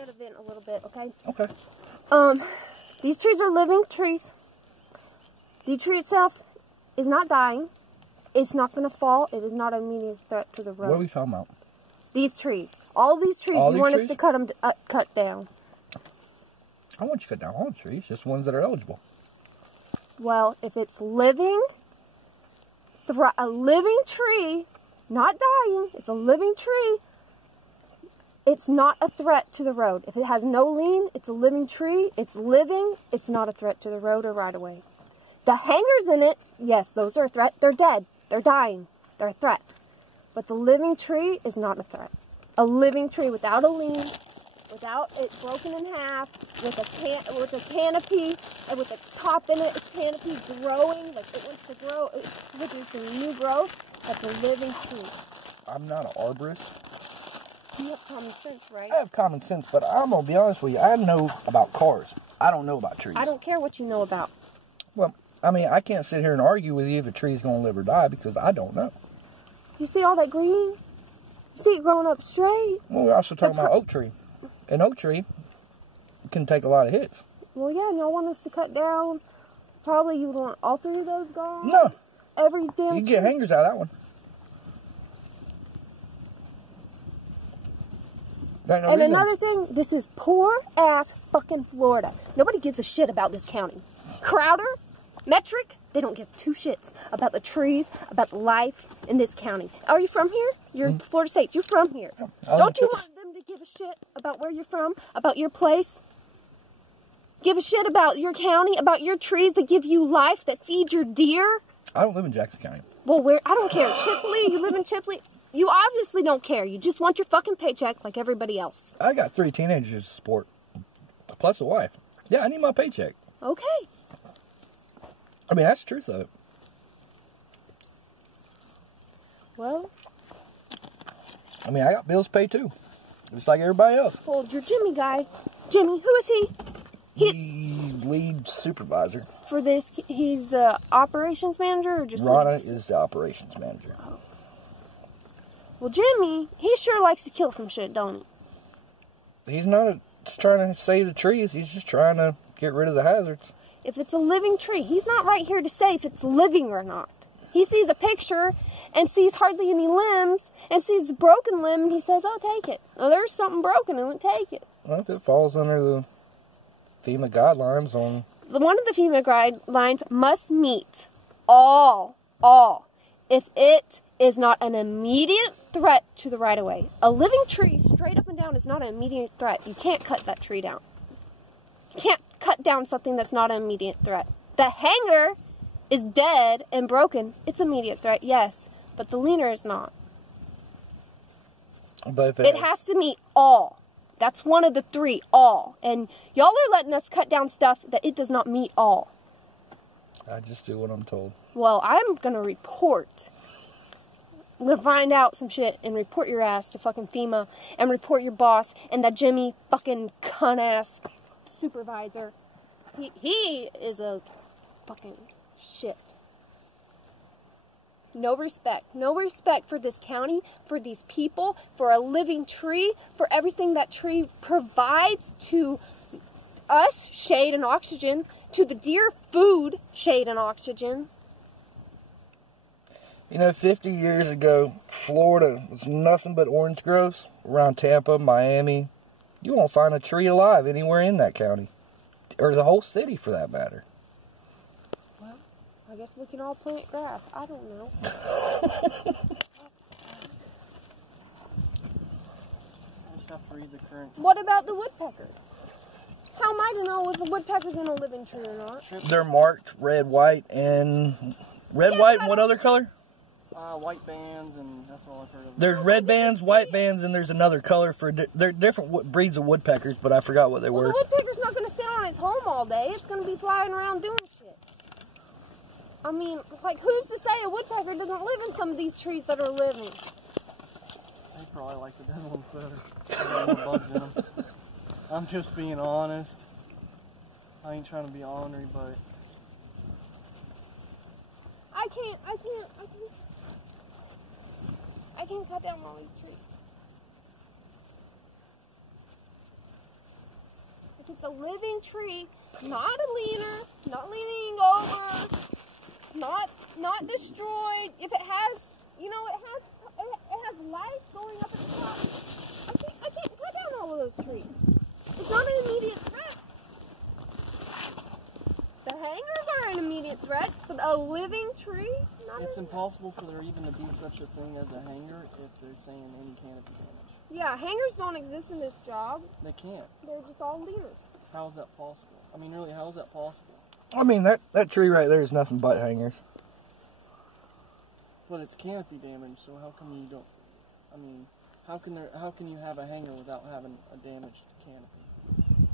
gotta vent a little bit, okay? Okay. These trees are living trees. The tree itself is not dying. It's not going to fall. It is not an immediate threat to the road. What are we talking about? These trees. All these trees, you want us to cut them cut down. I want you to cut down all the trees, just ones that are eligible. Well, if it's living, a living tree, not dying, it's a living tree, it's not a threat to the road. If it has no lien, it's a living tree, it's living, it's not a threat to the road or right of way. The hangers in it, yes, those are a threat. They're dead. They're dying. They're a threat. But the living tree is not a threat. A living tree without a lien, without it broken in half, with a canopy, and with its top in it, its canopy growing, like it wants to grow, it's producing new growth, that's a living tree. I'm not an arborist. You have common sense, right? I have common sense, but I'm going to be honest with you. I know about cars. I don't know about trees. I don't care what you know about. Well, I mean, I can't sit here and argue with you if a tree is going to live or die because I don't know. You see all that green? You see it growing up straight? Well, we're also talking about oak tree. An oak tree can take a lot of hits. Well, yeah, and y'all want us to cut down. Probably you want all three of those gone. No. Every damn You can get hangers out of that one. And another thing, this is poor ass fucking Florida. Nobody gives a shit about this county. Crowder, Metric, they don't give two shits about the trees, about the life in this county. Are you from here? You're Florida State. You're from here. Don't you want them to give a shit about where you're from, about your place? Give a shit about your county, about your trees that give you life, that feed your deer? I don't live in Jackson County. Well, where? I don't care. Chipley, you live in Chipley. You obviously don't care. You just want your fucking paycheck like everybody else. I got 3 teenagers to support, plus a wife. Yeah, I need my paycheck. Okay. I mean, that's the truth of it. Well. I mean, I got bills to pay too. Just like everybody else. Well, your Jimmy guy. Jimmy, who is he? He's lead supervisor. For this, he's the operations manager or just... Rana is the operations manager. Oh. Well, Jimmy, he sure likes to kill some shit, don't he? He's not trying to save the trees. He's just trying to get rid of the hazards. If it's a living tree, he's not right here to say if it's living or not. He sees a picture and sees hardly any limbs and sees a broken limb and he says, oh, take it. Well, there's something broken and take it. Well, if it falls under the FEMA guidelines on... One of the FEMA guidelines must meet all. If it is not an immediate threat to the right-of-way. A living tree straight up and down is not an immediate threat. You can't cut that tree down. You can't cut down something that's not an immediate threat. The hanger is dead and broken. It's an immediate threat, yes, but the leaner is not. But if it has to meet all. That's one of the 3, all. And y'all are letting us cut down stuff that it does not meet all. I just do what I'm told. Well, I'm going to report. I'm going to find out some shit and report your ass to fucking FEMA and report your boss and that Jimmy fucking cunt-ass supervisor. He is a fucking shit. No respect. No respect for this county, for these people, for a living tree, for everything that tree provides to us, shade and oxygen, to the deer, food, shade and oxygen. You know, 50 years ago, Florida was nothing but orange groves around Tampa, Miami. You won't find a tree alive anywhere in that county, or the whole city for that matter. Well, I guess we can all plant grass. I don't know. What about the woodpeckers? How am I to know if the woodpecker's in a living tree or not? They're marked red, white, and... Red, white, and what other color? White bands, and that's all I've heard of. There's red bands, white bands, and there's another color for... They're different breeds of woodpeckers, but I forgot what they were. The woodpecker's not going to sit on its home all day. It's going to be flying around doing shit. I mean, like, who's to say a woodpecker doesn't live in some of these trees that are living? They probably like the dead ones better. There ain't no bugs in them. I'm just being honest. I ain't trying to be ornery, but... I can't cut down all these trees. It's a living tree, not a leaner, not leaning over, not destroyed. If it has, you know, it has life going up at the top. I can't cut down all of those trees. It's not an immediate threat. The hangers are an immediate threat, but a living tree, It's impossible for there even to be such a thing as a hanger if they're saying any canopy damage. Yeah, hangers don't exist in this job. They can't. They're just all leaners. How is that possible? I mean, really, how is that possible? I mean, that tree right there is nothing but hangers. But it's canopy damage, so how come you don't? I mean, how can you have a hanger without having a damaged canopy?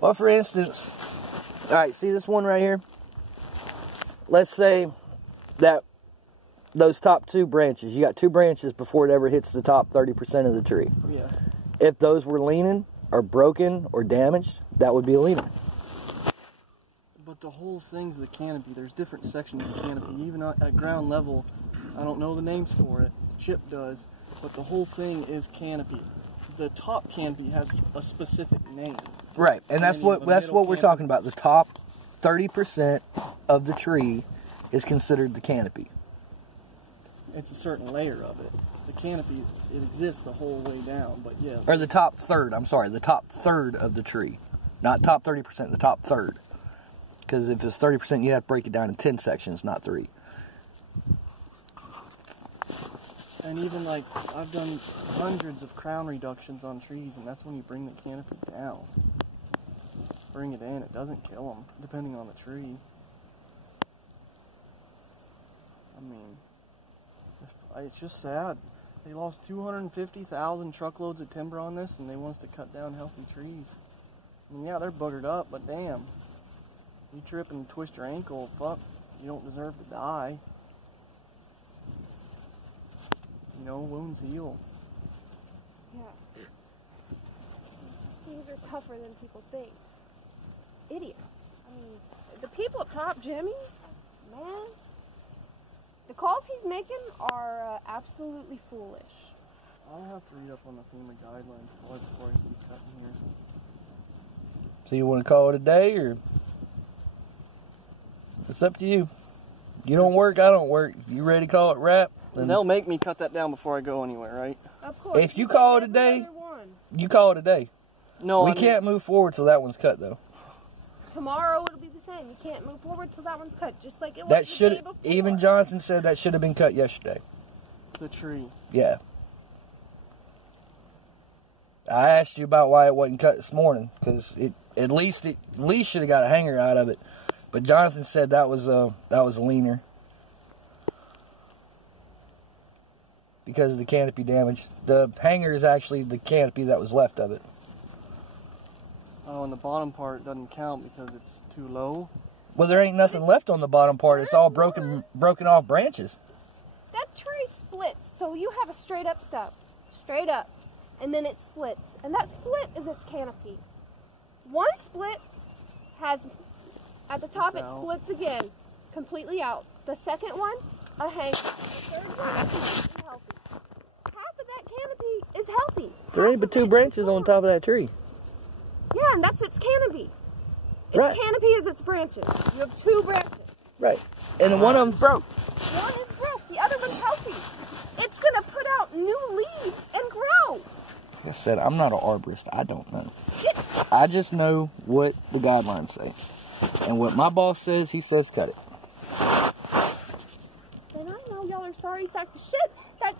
Well, for instance, all right, see this one right here? Let's say that those top 2 branches, you got 2 branches before it ever hits the top 30% of the tree. Yeah. If those were leaning or broken or damaged, that would be a leaner. But the whole thing's the canopy. There's different sections of the canopy. Even at ground level, I don't know the names for it. Chip does. But the whole thing is canopy. The top canopy has a specific name. Right, and that's what we're talking about. The top 30% of the tree is considered the canopy. It's a certain layer of it. The canopy, it exists the whole way down, but yeah. Or the top third, I'm sorry, the top third of the tree. Not top 30%, the top third. Because if it's 30%, you have to break it down in 10 sections, not 3. And even like, I've done hundreds of crown reductions on trees, and that's when you bring the canopy down. Bring it in, it doesn't kill them, depending on the tree. I mean, it's just sad. They lost 250,000 truckloads of timber on this, and they want us to cut down healthy trees. I mean, yeah, they're buggered up, but damn. You trip and twist your ankle, fuck, you don't deserve to die. You know, wounds heal. Yeah. Things are tougher than people think. Idiots. I mean, the people up top, Jimmy, man, the calls he's making are absolutely foolish. I'll have to read up on the FEMA guidelines before I keep cutting here. So you want to call it a day, or it's up to you. You don't work, I don't work. You ready to call it wrap? And they'll make me cut that down before I go anywhere, right? Of course. If you call it a day, you call it a day. No, we can't move forward till that one's cut, though. Tomorrow it'll be the same. You can't move forward till that one's cut, just like it was That the should day before. even Jonathan said that should have been cut yesterday. The tree. Yeah. I asked you about why it wasn't cut this morning, because it at least should have got a hanger out of it. But Jonathan said that was a leaner because of the canopy damage. The hanger is actually the canopy that was left of it. Oh, and the bottom part doesn't count because it's too low. Well, there ain't nothing left on the bottom part. It's all broken off branches. That tree splits, so you have a straight up stub, straight up, and then it splits, and that split is its canopy. One split has, at the top, it splits again, completely out. The second one, a hanger. The third one is healthy. Half of that canopy is healthy. There ain't but 2 branches on top of that tree. Yeah, and that's its canopy. Its Right. canopy is its branches. You have 2 branches. Right. And one of them's broke. One is broke, the other one's healthy. It's gonna put out new leaves and grow. Like I said, I'm not an arborist. I don't know. I just know what the guidelines say. And what my boss says, he says cut it. And I know y'all are sorry sacks of shit that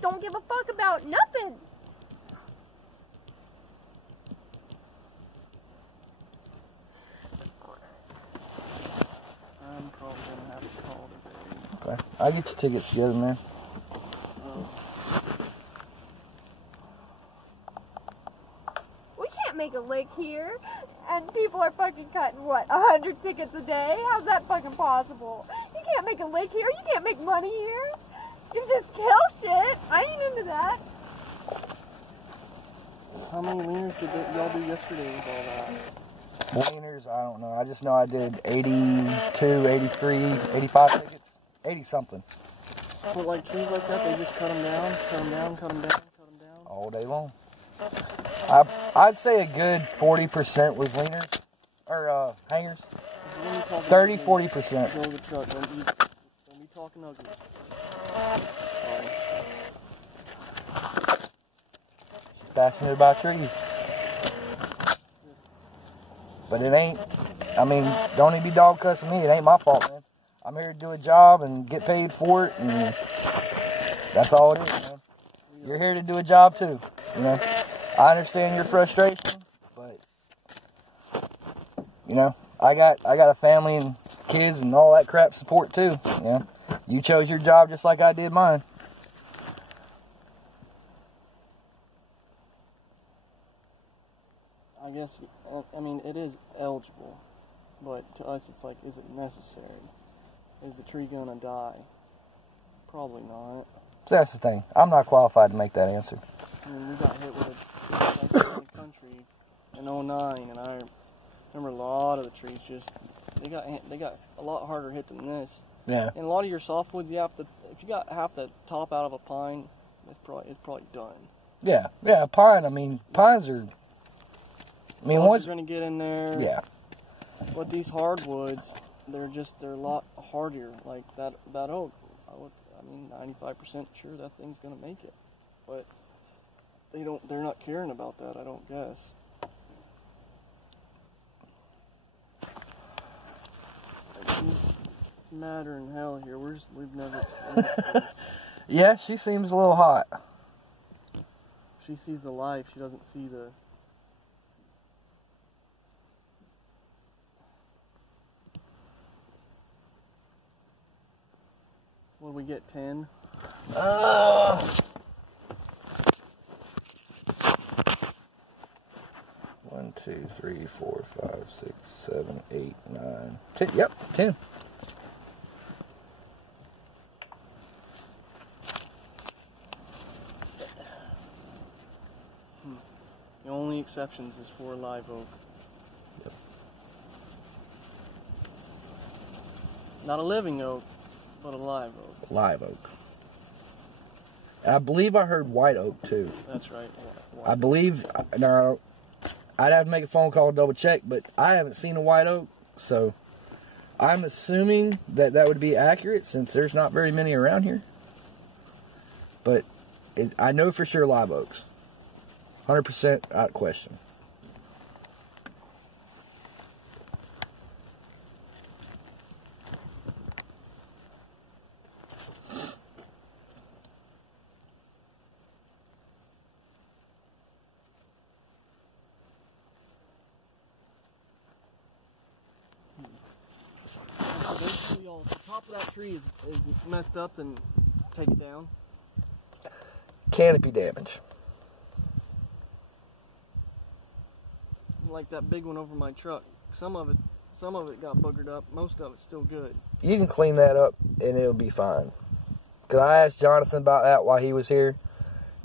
don't give a fuck about nothing. I'm probably going to have to call today. Okay. I'll get your tickets together, man. We can't make a lake here, and people are fucking cutting, what, 100 tickets a day? How's that fucking possible? You can't make a lake here, you can't make money here. You just kill shit. I ain't into that. How many leaners did y'all do yesterday with all that? Leaners, I don't know. I just know I did 82, 83, 85 tickets. 80 something. But like trees like that, they just cut them down, cut them down, cut them down, cut them down. All day long. I'd say a good 40% was leaners or hangers. 30, 40%. Go to the truck. Don't be talking ugly. Passionate about trees. But it ain't, I mean, don't even be dog cussing me. It ain't my fault, man. I'm here to do a job and get paid for it, and that's all it is, man. You're here to do a job too, you know. I understand your frustration, but you know, I got a family and kids and all that crap support too. You know, you chose your job just like I did mine. I guess, I mean, it is eligible, but to us it's like, is it necessary? Is the tree gonna die? Probably not. So that's the thing. I'm not qualified to make that answer. I mean, we got hit with a ice in the country in 09, and I remember a lot of the trees just, they got a lot harder hit than this. Yeah. And a lot of your softwoods, you have to, if you got half the top out of a pine, it's probably done. Yeah, yeah, pine. I mean, pines are. I mean, Bugs are gonna get in there. Yeah. But these hardwoods, they're a lot hardier. Like that oak, I mean, 95% sure that thing's gonna make it, but they're not caring about that, I don't guess. Matter in hell here. We've never. Yeah, she seems a little hot. She sees the life. She doesn't see the. What do we get? 10. 1, 2, 3, 4, 5, 6, 7, 8, 9, 10. Yep, 10. The only exceptions is for live oak. Yep. Not a living oak, but a live oak. Live oak. I believe I heard white oak too. That's right. I believe, now, I'd have to make a phone call and double check, but I haven't seen a white oak, so I'm assuming that would be accurate since there's not very many around here. But I know for sure live oaks. 100% out of question. So basically, the top of that tree is messed up, then take it down. Canopy damage. Like that big one over my truck. Some of it got boogered up. Most of it's still good. You can clean that up and it'll be fine. Because I asked Jonathan about that while he was here,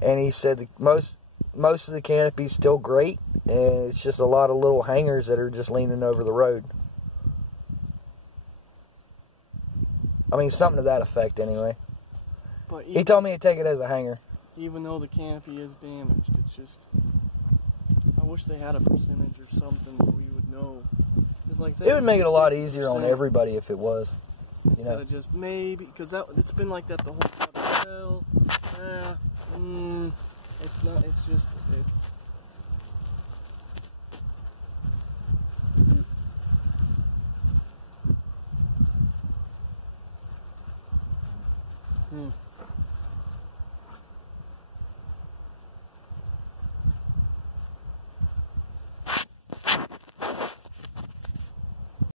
and he said that most of the canopy's still great, and it's just a lot of little hangers that are just leaning over the road. I mean, something to that effect anyway. But He told me to take it as a hanger. Even though the canopy is damaged, it's just, I wish they had a percentage or something where we would know. Like It would make it a lot easier on everybody if it was. Instead of just maybe, because it's been like that the whole time. Well, it's not, it's just,